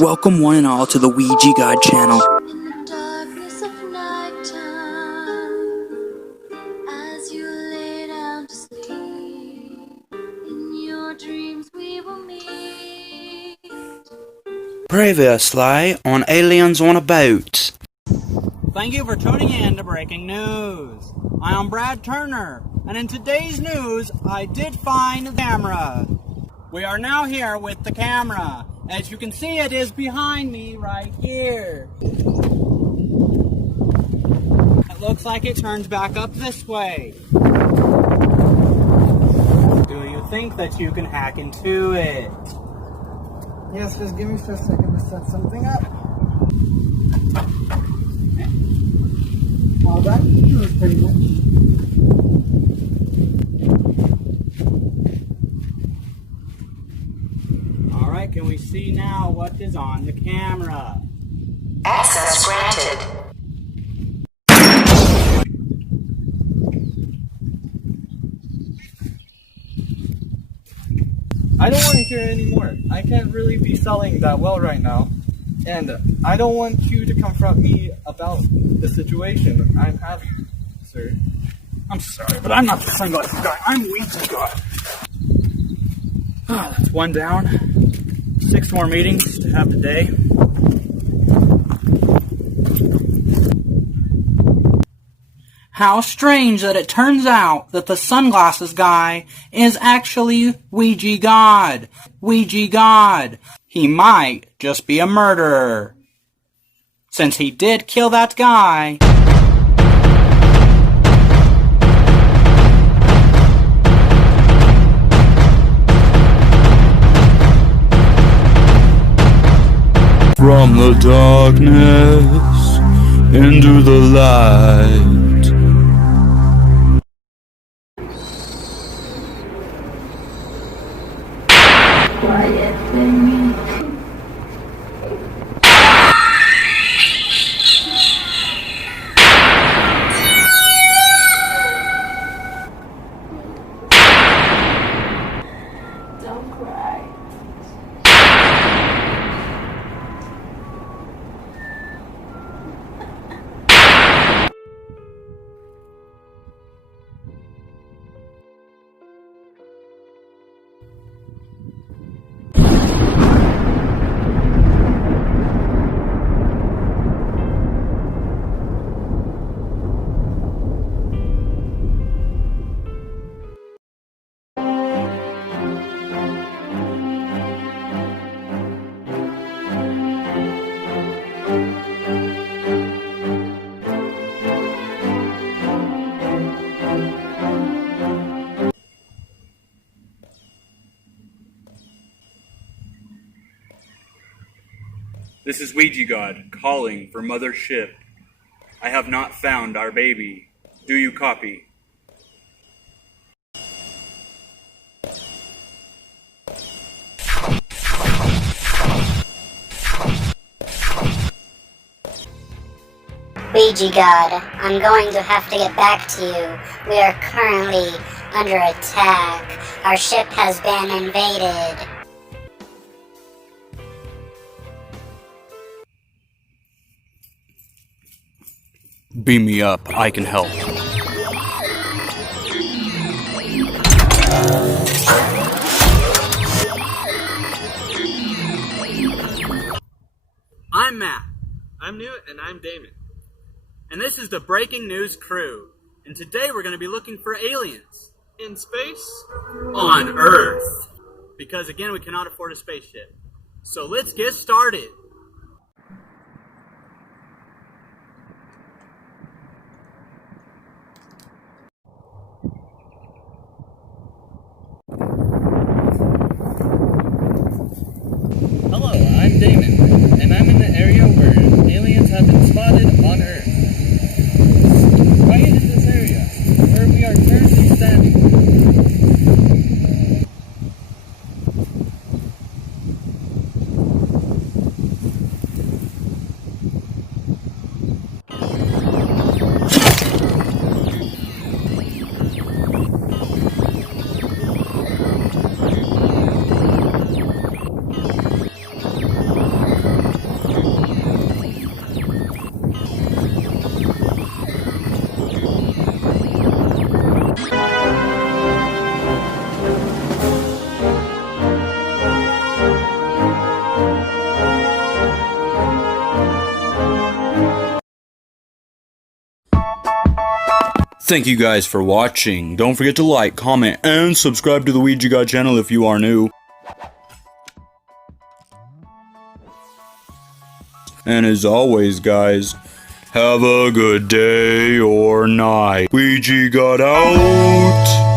Welcome one and all to the Ouija God channel. In the darkness of nighttime, as you lay down to sleep, in your dreams we will meet. Previously on Aliens on a Boat. Thank you for tuning in to Breaking News. I am Brad Turner, and in today's news, I did find the camera. We are now here with the camera. As you can see, it is behind me right here. It looks like it turns back up this way. Do you think that you can hack into it? Yes, just give me just a second to set something up. All that was pretty much. Alright, can we see now what is on the camera? Access granted. I don't want to hear anymore. I can't really be selling that well right now. And I don't want you to confront me about the situation I'm having, sir. I'm sorry, but I'm not the sunglasses guy. I'm Ouija God. Ah, that's one down. 6 more meetings to have today. How strange that it turns out that the sunglasses guy is actually Ouija God. Ouija God. He might just be a murderer. Since he did kill that guy. From the darkness into the light. Quiet, baby. Don't cry. This is Ouija God calling for Mother Ship. I have not found our baby. Do you copy? Ouija God, I'm going to have to get back to you. We are currently under attack. Our ship has been invaded. Beam me up, I can help. I'm Matt. I'm Newt, and I'm Damon. And this is the Breaking News crew. And today we're going to be looking for aliens. In space? On Earth. Because again, we cannot afford a spaceship. So let's get started. Hello, I'm Damon, and I'm in the area where aliens have been spotted on Earth. Right in this area, where we are currently standing. Thank you guys for watching. Don't forget to like, comment, and subscribe to the Ouija God channel if you are new. And as always, guys, have a good day or night. Ouija God out!